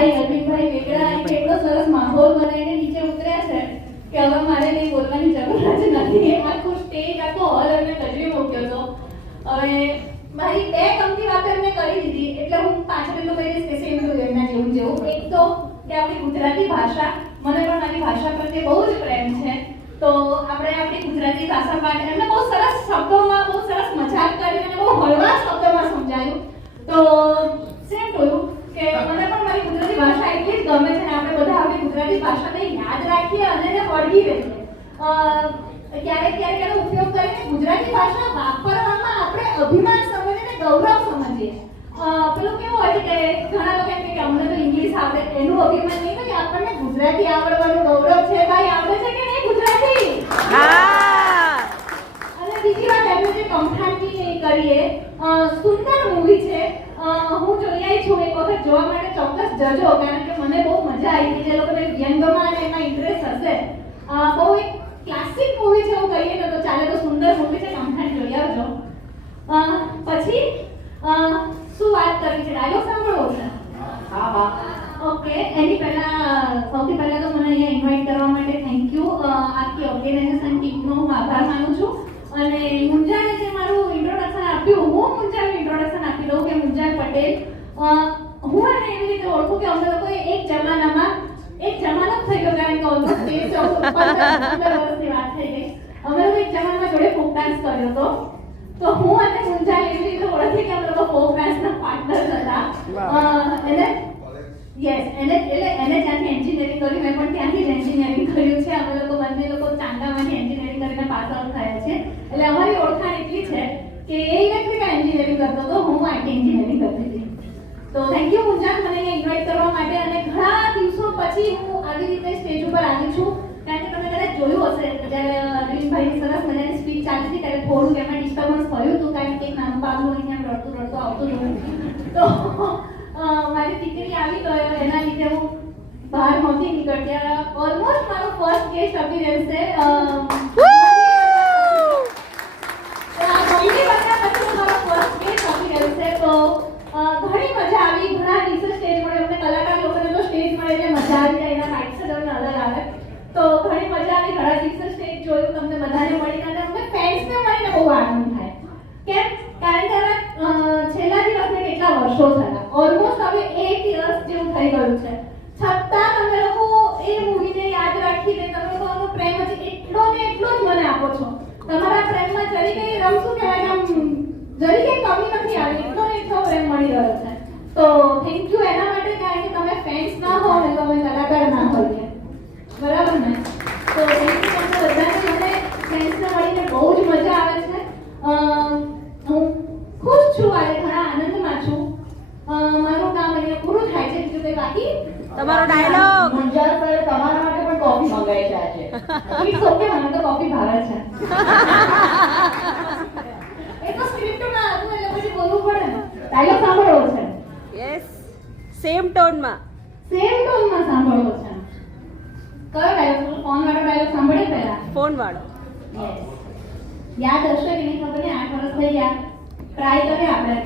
ભાઈ અરવિંદભાઈ વેગડા એટલો સરસ માહોલ બનાવીને નીચે ઉતર્યા છે કે હવે મારે કંઈ બોલવાની જરૂર જ નથી. આખું સ્ટેજ આખો હોલ એમને કચરી મૂક્યો હતો. હવે મારી 2 ગમતી વાતો એમને કરી દીધી એટલે હું પાછળનું કહીશ કે સેમ ટુ એમના જેવું. એક તો કે આપણી ગુજરાતી ભાષા, મને પણ મારી ભાષા પ્રત્યે બહુ જ પ્રેમ છે. તો આપણે આપણી ગુજરાતી ભાષા માટે એમને બહુ સરસ શબ્દોમાં, બહુ સરસ મજાક કરીને અને બહુ હળવા શબ્દોમાં સમજાયું. તો સેમ ટુ કે મને પણ મારી ગુજરાતી ભાષા એટલી જ ગમે છે અને આપણે બધા આપણી ગુજરાતી ભાષાને યાદ રાખીએ અને એને વળગી રહીએ. ક્યારેક એનો ઉપયોગ કરીને ગુજરાતી ભાષા વાપરવામાં આપણે અભિમાન સમજીને ગૌરવ સમજીએ. પેલું કેવું હોય કે ઘણા લોકો એમ કે અમને તો ઇંગ્લિશ આવડે એનું અભિમાન નહીં, કે આપણને ગુજરાતી આવડવાનું ગૌરવ છે. ભાઈ આવડે છે કે નહીં ગુજરાતી? અને બીજી વાત એમને જે કમઠાણની કરીએ, સુંદર મૂવી છે. હું જોઈ આવી છું, એક વખત જોવા માટે ચોક્કસ જજો, કારણ કે મને બહુ મજા આવી. જે લોકોને વ્યંગમાં અને એમાં ઇન્ટરેસ્ટ હશે, બહુ એક ક્લાસિક મૂવી છે એવું કહીએ તો ચાલે. તો સુંદર મૂવી છે, કમઠાણ જોઈ આવજો. પછી શું વાત કરવી છે? ડાયલોગ સાંભળવો છે? હા. ઓકે, એની પહેલા સૌથી પહેલા તો મને અહીંયા ઇન્વાઇટ કરવા માટે થેન્ક યુ. આખી ઓર્ગેનાઇઝેશન ટીમનો હું આભાર માનું છું. અને મુંજાને જે મારું ઇન્ટ્રોડક્શન આપ્યું, હું મુંજાનું ઇન્ટ્રોડક્શન આપી દઉં કે મુંજા પટેલ. હું એને એવી રીતે ઓળખું કે અમે લોકોએ એક જમાનો થઈ ગયો, કારણ કે ઓલમોસ્ટ 13-15 વર્ષની વાત થઈ ગઈ. અમે લોકો એક જમાનામાં જોડે ફોક ડાન્સ કર્યો હતો. તો હું અને મુંજા એવી રીતે ઓળખી કે અમે લોકો ફોક ડાન્સના પાર્ટનર હતા. એને ત્યાંથી એન્જિનિયરિંગ કર્યું, મેં પણ ત્યાંથી જ એન્જિનિયરિંગ કર્યું છે. અમે લોકો બંને લોકો ચાંગામાંથી એન્જિનિયરિંગ કરીને પાસ આઉટ થયા છે. એટલે અમારી ઓળખાણ એટલી છે કે એ ઇલેક્ટ્રિકલ એન્જિનિયરિંગ કરતો હતો, હું આઈટી એન્જિનિયરિંગ કરતી હતી. તો થેન્ક યુ મુંજા, મને અહીંયા ઇન્વાઇટ કરવા માટે. અને ઘણા દિવસો પછી હું આવી રીતે સ્ટેજ ઉપર આવી છું, કારણ કે તમે કદાચ જોયું હશે જ્યારે અરવિંદભાઈની સરસ મજાની સ્પીચ ચાલી હતી ત્યારે થોડુંક એમાં ડિસ્ટર્બન્સ થયું હતું, કારણ કે એક નાનું બાબુ અહીંયા રડતું આવતું હતું. તો મારી દીકરી આવી તો એના લીધે હું બહાર નહોતી નીકળતી. ઓલમોસ્ટ મારો ફર્સ્ટ ગેસ્ટ અપીયરન્સ છે. તો ઘણી મજા આવી. ઘણા દિવસે સ્ટેજ મળે, અમને કલાકાર લોકોને તો સ્ટેજ મળે એટલે મજા આવી જાય. એના માઇક સદન અલગ આવે. તો ઘણી મજા આવી. ઘણા દિવસે સ્ટેજ જોયું, તમને બધાને મળીને અને અમને ફેન્સને મળીને બહુ આનંદ થાય. કેમ? કારણ કે હવે છેલ્લા દિવસને કેટલા વર્ષો થયા, ઓલમોસ્ટ હવે 8 years જેવું થઈ ગયું છે. છતાં તમે લોકો એ મૂવીને યાદ રાખીને તમે લોકોનો પ્રેમ હજી એટલો ને એટલો જ મને આપો છો. તમારા પ્રેમમાં જરી કઈ રમશું કહેવાય આમ જરી કઈ કમી નથી આવી, એટલો ને એટલો પ્રેમ મળી રહ્યો છે. તો થેન્ક યુ એના માટે, કારણ કે તમે ફેન્સ ના હો ને તો અમે કલાકાર ના હોઈએ, બરાબર ને? તો થેન્ક યુ તમને બધાને. મને ફ્રેન્ડ્સને મળીને બહુ જ મજા આવે છે. હું ખુશ છું, આજે ઘણા આનંદમાં છું. મારું કામ અહીંયા પૂરું થાય છે. બીજું કંઈ બાકી? તમારો ડાયલોગ. મુંજા સર તમારા માટે પણ કોફી મંગાવી છે આજે. ઇટ્સ ઓકે, મને તો કોફી ભાવે છે. એ તો સ્ક્રિપ્ટમાં હતું એટલે પછી બોલવું પડે ને. ડાયલોગ સાંભળવો છે? યસ, સેમ ટોનમાં સાંભળવો છે. કયો ડાયલોગ? ફોન વાળો ડાયલોગ સાંભળે પહેલા? ફોન વાળો. યસ. યાદ હશે કે નહીં ખબર નહીં, 8 વર્ષ થઈ ગયા. ટ્રાય કરીએ આપણે.